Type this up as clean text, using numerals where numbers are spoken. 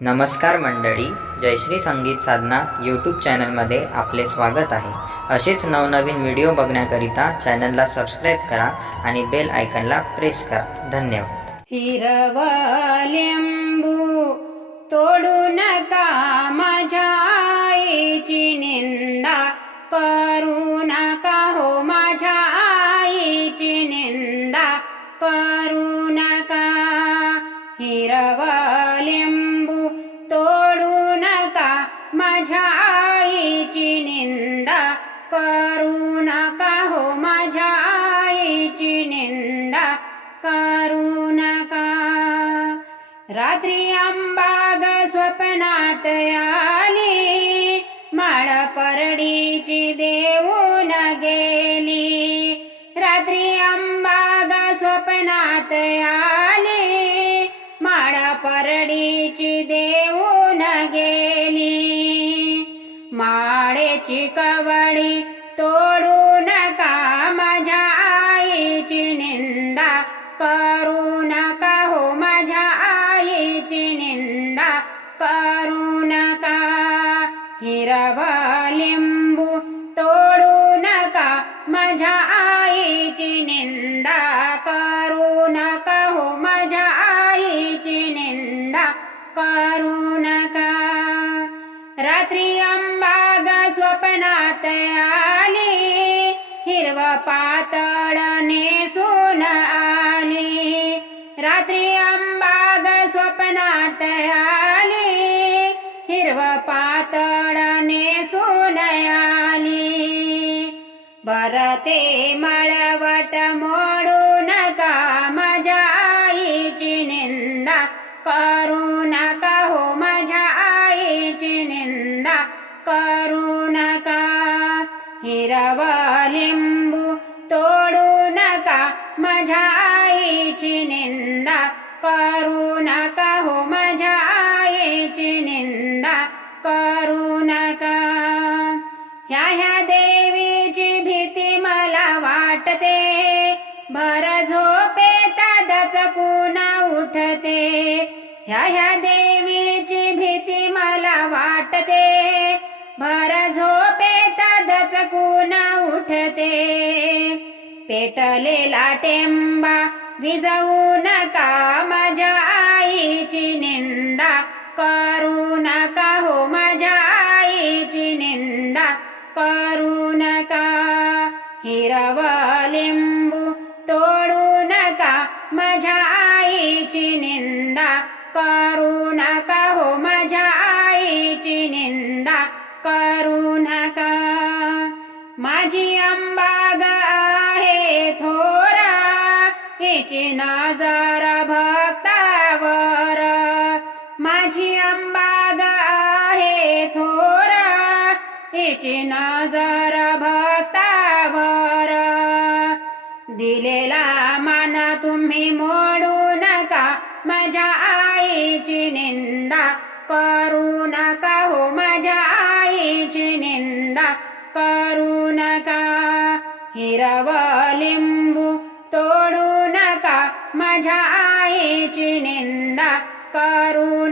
नमस्कार मंडळी, जयश्री संगीत साधना यूट्यूब चॅनलमध्ये आपले स्वागत आहे. असेच नवनवीन व्हिडिओ बघण्याकरिता चॅनलला सबस्क्राईब करा आणि बेल आयकनला प्रेस करा. धन्यवाद. हिरवा लिंबू तोडू नका, माझ्या आईची निंदा करू नका हो, माझ्या आईची निंदा करू नका. हिरवा लिंबू तोडू नका, माझ्या आईची निंदा करू नका हो, माझ्या आईची निंदा करू नका. रात्री अंबाग स्वप्नात आली, माळ परडीची देऊन गेली. रात्री अंबाग स्वप्नात आली, माळ परडीची देऊन गेली. माळेची कवडी तोडू नका, माझ्या आईची निंदा करू नका हो, माझ्या आईची निंदा करू नका. हिरवा लिंबू तोडू नका, माझ्या आईची निंदा करू नका हो, माझ्या आईची निंदा करू नका. रात्री अंबाग स्वप्नात आली, हिरवा पातळ नेसून आली. रात्री अंबाग स्वप्नात आली, हिरवा पातळ नेसून आली. भरते मळवट मोडू नका, माझ्या आईची निंदा करू नका हो, माझ्या आईची निंदा करू नका. हिरवा लिंबू तोडू नका, माझ्या आईची निंदा करू नका हो, माझ्या आईची निंदा करू नका. ह्या देवीची भीती मला वाटते, भर झोपेत दचकून उठते. ह्या देवीची भीती मला वाटते, भर झोपेत दचकून उठते. पेटलेला टेंबा विझवू नका, माझ्या आईची निंदा करू नका हो, माझ्या आईची निंदा करू नका. हिरवा लिंबू तोडू नका, माझ्या आईची निंदा करू नका हो, माझ्या आईची निंदा करू नका. माझी अंबाग आहे थोरा, हिची नजर भक्तावर. माझी अंबाग आहे थोरा, हिची नजर भक्तावर. दिलेला मान तुम्ही मोडू नका, माझ्या आईची निंदा करू नका हो, माझ्या आईची निंदा करू नका. हिरवा लिंबू तोडू नका, माझ्या आईची निंदा करू